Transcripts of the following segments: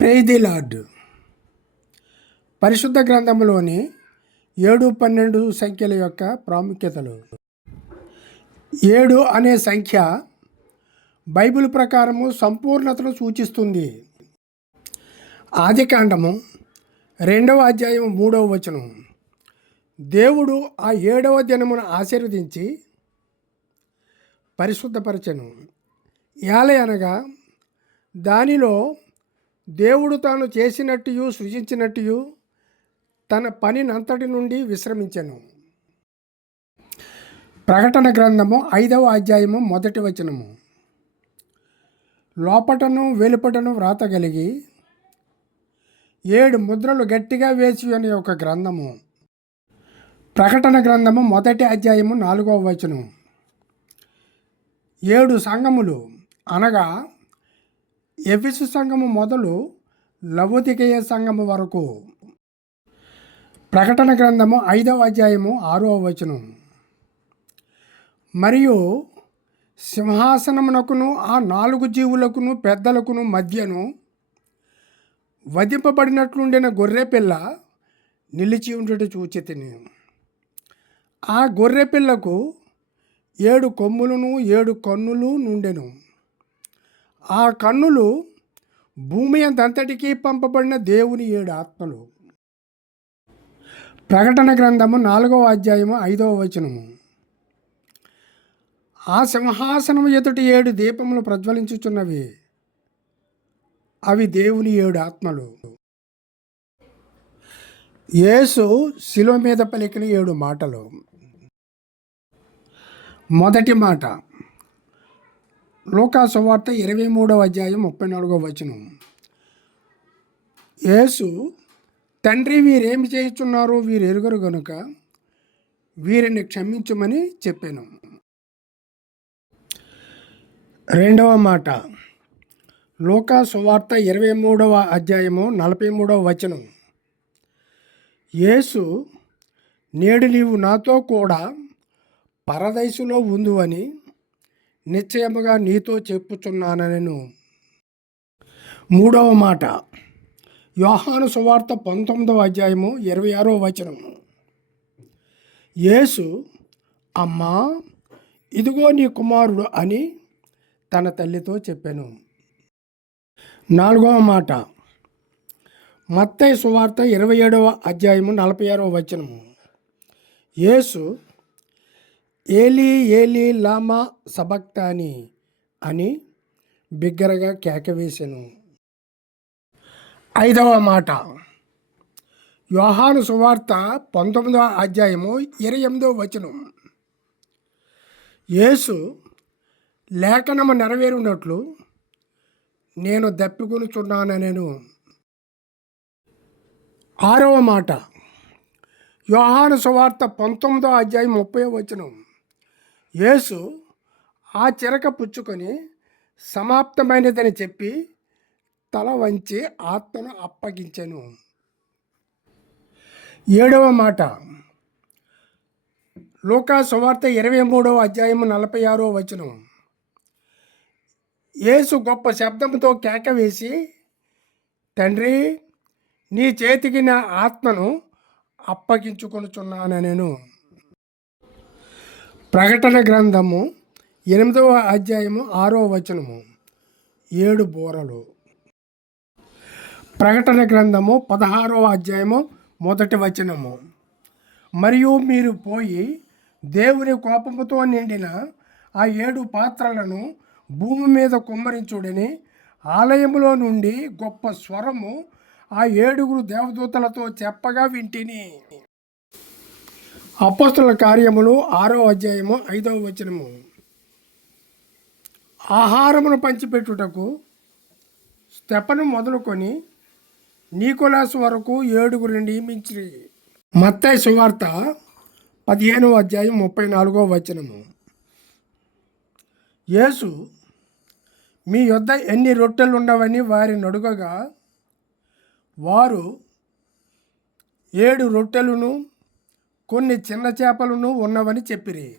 ప్రైది lord పరిశుద్ధ గ్రంథంలోని ఏడు పన్నెండు సంఖ్యల యొక్క ప్రాముఖ్యతలు. ఏడు అనే సంఖ్య బైబిల్ ప్రకారము సంపూర్ణతను సూచిస్తుంది. ఆదికాండము రెండవ అధ్యాయం మూడవ వచనం. దేవుడు ఆ ఏడవ దినమును ఆశీర్వదించి పరిశుద్ధపరచను. ఏల అనగా దానిలో దేవుడు తాను చేసినట్టు సృజించినట్టు తన పనినంతటి నుండి విశ్రమించను. ప్రకటన గ్రంథము ఐదవ అధ్యాయము మొదటి వచనము. లోపటను వెలుపటను వ్రాతగలిగి ఏడు ముద్రలు గట్టిగా వేసి అనే ఒక గ్రంథము. ప్రకటన గ్రంథము మొదటి అధ్యాయము నాలుగవ వచనం ఏడు సంఘములు అనగా ఎఫిసు సంఘము మొదలు లవోదికేయ సంఘము వరకు. ప్రకటన గ్రంథము ఐదవ అధ్యాయము ఆరవ వచనం. మరియు సింహాసనమునకును ఆ నాలుగు జీవులకును పెద్దలకును మధ్యను వధింపబడినట్లుండిన గొర్రెపిల్ల నిలిచి ఉండట చూచి తిని ఆ గొర్రెపిల్లకు ఏడు కొమ్ములను ఏడు కన్నులు నుండెను. ఆ కన్నులు భూమి అంతటికీ పంపబడిన దేవుని ఏడు ఆత్మలు. ప్రకటన గ్రంథము నాలుగవ అధ్యాయము ఐదవ వచనము. ఆ సింహాసనం ఎదుటి ఏడు దీపములు ప్రజ్వలించుచున్నవి. అవి దేవుని ఏడు ఆత్మలు. యేసు శిలువ మీద పలికిన ఏడు మాటలు. మొదటి మాట లోకాసువార్త ఇరవై మూడవ అధ్యాయం ముప్పై నాలుగవ వచనం. యేసు తండ్రి వీరేమి చేస్తున్నారు వీరు ఎరుగరు గనుక వీరిని క్షమించమని చెప్పాను. రెండవ మాట. లోకా సువార్త ఇరవై మూడవ అధ్యాయము నలభై మూడవ వచనం. యేసు నేడు నీవు నాతో కూడా పరదైసులో ఉందు అని నిశ్చయముగా నీతో చెప్పుచున్నానను మూడవ మాట. యోహాను సువార్త పంతొమ్మిదవ అధ్యాయము ఇరవై ఆరో వచనము. యేసు అమ్మా ఇదిగో నీ కుమారుడు అని తన తల్లితో చెప్పాను. నాలుగవ మాట. మత్తయ్య సువార్త ఇరవై ఏడవ అధ్యాయము నలభై ఆరవ వచనము. యేసు ఏలీ ఏలీ లామా సబక్తాని అని బిగ్గరగా కేకవేశాను. ఐదవ మాట. యోహాను సువార్త పంతొమ్మిదవ అధ్యాయము ఇరవై ఎనిమిదవ వచనం. యేసు లేఖనము నెరవేరునట్లు నేను దప్పికొనుచున్నాననేను. ఆరవ మాట. యోహాను సువార్త పంతొమ్మిదవ అధ్యాయం ముప్పై వచనం. యేసు ఆ చిరక పుచ్చుకొని సమాప్తమైనదని చెప్పి తల వంచి ఆత్మను అప్పగించెను. ఏడవ మాట. లోకా సువార్త ఇరవై మూడవ అధ్యాయము నలభై ఆరో వచనం. యేసు గొప్ప శబ్దంతో కేక వేసి తండ్రి నీ చేతికి నా ఆత్మను అప్పగించుకొనుచున్నాను నేను ప్రకటన గ్రంథము ఎనిమిదవ అధ్యాయము ఆరో వచనము. ఏడు బోరలు. ప్రకటన గ్రంథము పదహారవ అధ్యాయము మొదటి వచనము. మరియు మీరు పోయి దేవుని కోపముతో నిండిన ఆ ఏడు పాత్రలను భూమి మీద కుమ్మరించుడని ఆలయములో నుండి గొప్ప స్వరము ఆ ఏడుగురు దేవదూతలతో చెప్పగా వింటిని. అపోస్తుల కార్యములు ఆరో అధ్యాయము ఐదవ వచనము. ఆహారమును పంచిపెట్టుటకు స్టెపను మొదలుకొని నీకోలాస్ వరకు ఏడుగురు నియమించి మత్తాయి సువార్త పదిహేనవ అధ్యాయం ముప్పై నాలుగో వచనము. యేసు మీ యొద్ద ఎన్ని రొట్టెలు ఉండవని వారిని అడుగగా వారు ఏడు రొట్టెలను కొన్ని చిన్న చేపలను ఉన్నవని చెప్పిరి.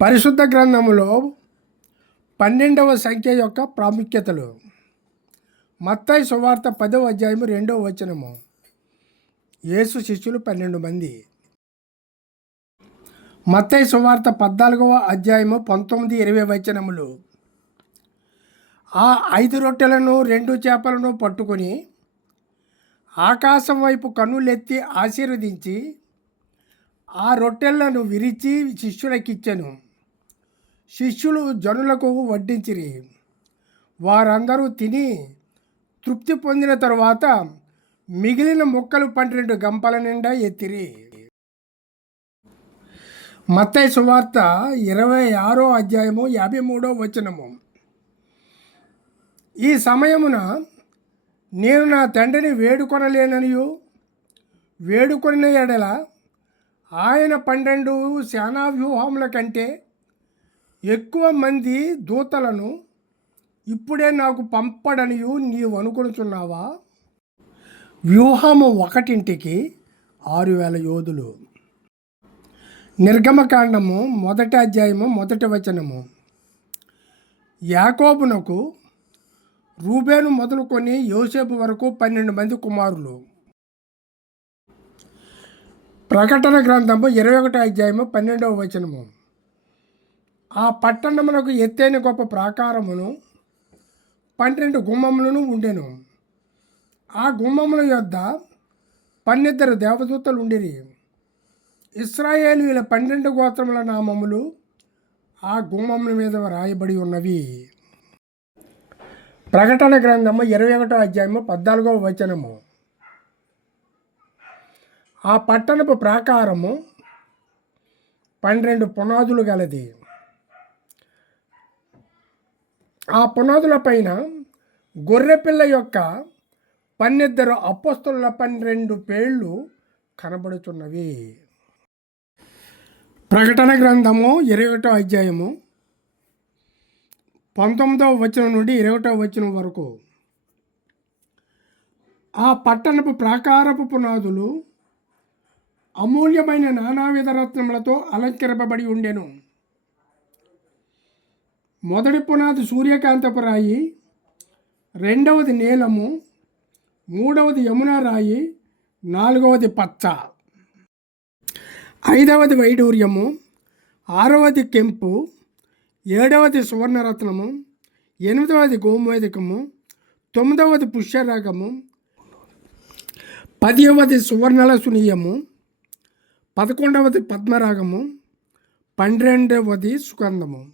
పరిశుద్ధ గ్రంథములో పన్నెండవ సంఖ్య యొక్క ప్రాముఖ్యతలు. మత్తాయి సువార్త పదవ అధ్యాయము రెండవ వచనము. యేసు శిష్యులు పన్నెండు మంది. మత్తయ్య సువార్త పద్నాలుగవ అధ్యాయము పంతొమ్మిది ఇరవై వచనములు. ఆ ఐదు రొట్టెలను రెండు చేపలను పట్టుకొని ఆకాశం వైపు కన్నులెత్తి ఆశీర్వదించి ఆ రొట్టెలను విరిచి శిష్యులకిచ్చెను. శిష్యులు జనులకు వడ్డించిరి. వారందరూ తిని తృప్తి పొందిన తరువాత మిగిలిన మొక్కలు పన్నెండు గంపల నిండా ఎత్తిరి. మత్తయ్య సువార్త ఇరవై ఆరో అధ్యాయము యాభై మూడో వచనము. ఈ సమయమున నేను నా తండ్రిని వేడుకొనలేననియు? వేడుకొనిన ఎడల ఆయన పన్నెండు సేనా వ్యూహముల కంటే ఎక్కువ మంది దూతలను ఇప్పుడే నాకు పంపడనియు నీవు అనుకుంటున్నావా వ్యూహము ఒకటింటికి ఆరు వేల యోధులు. నిర్గమకాండము మొదటి అధ్యాయము మొదటి వచనము. యాకోబునకు రూబేను మొదలుకొని యోసేపు వరకు పన్నెండు మంది కుమారులు. ప్రకటన గ్రంథము ఇరవై ఒకటో అధ్యాయము పన్నెండవ వచనము. ఆ పట్టణమునకు ఎత్తైన గొప్ప ప్రాకారమును పన్నెండు గుమ్మములను ఉండెను. ఆ గుమ్మముల యొద్ద పన్నెద్దరు దేవదూతలు ఉండిరి. ఇస్రాయేలీల పన్నెండు గోత్రముల నామములు ఆ గుమ్మముల మీద రాయబడి ఉన్నవి. ప్రకటన గ్రంథము ఇరవై ఒకటో అధ్యాయము పద్నాలుగో వచనము. ఆ పట్టణపు ప్రాకారము పన్నెండు పునాదులు గలది. ఆ పునాదుల పైన గొర్రెపిల్ల యొక్క పన్నెద్దరు అప్పస్తుల పన్నెండు పేళ్ళు కనబడుతున్నవి ప్రకటన గ్రంథము ఇరవై ఒకటో అధ్యాయము పంతొమ్మిదవ వచనం నుండి ఇరవటవ వచనం వరకు. ఆ పట్టణపు ప్రాకారపు పునాదులు అమూల్యమైన నానావిధ రత్నములతో అలంకరింపబడి ఉండెను. మొదటి పునాది సూర్యకాంతపు రాయి రెండవది నీలము మూడవది యమున రాయి నాలుగవది పచ్చ. ఐదవది వైడూర్యము ఆరవది కెంపు ఏడవది సువర్ణరత్నము ఎనిమిదవది గోమేధికము తొమ్మిదవది పుష్యరాగము పదివది సువర్ణల సునీయము పదకొండవది పద్మరాగము పన్నెండవది సుగంధము.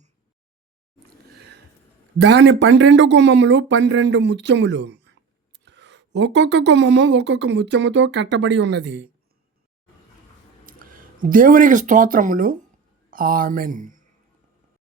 దాని పన్నెండు గుమ్మములు పన్నెండు ముత్యములు. ఒక్కొక్క గుమ్మము ఒక్కొక్క ముత్యముతో కట్టబడి ఉన్నది. దేవునికి స్తోత్రములు. ఆమెన్.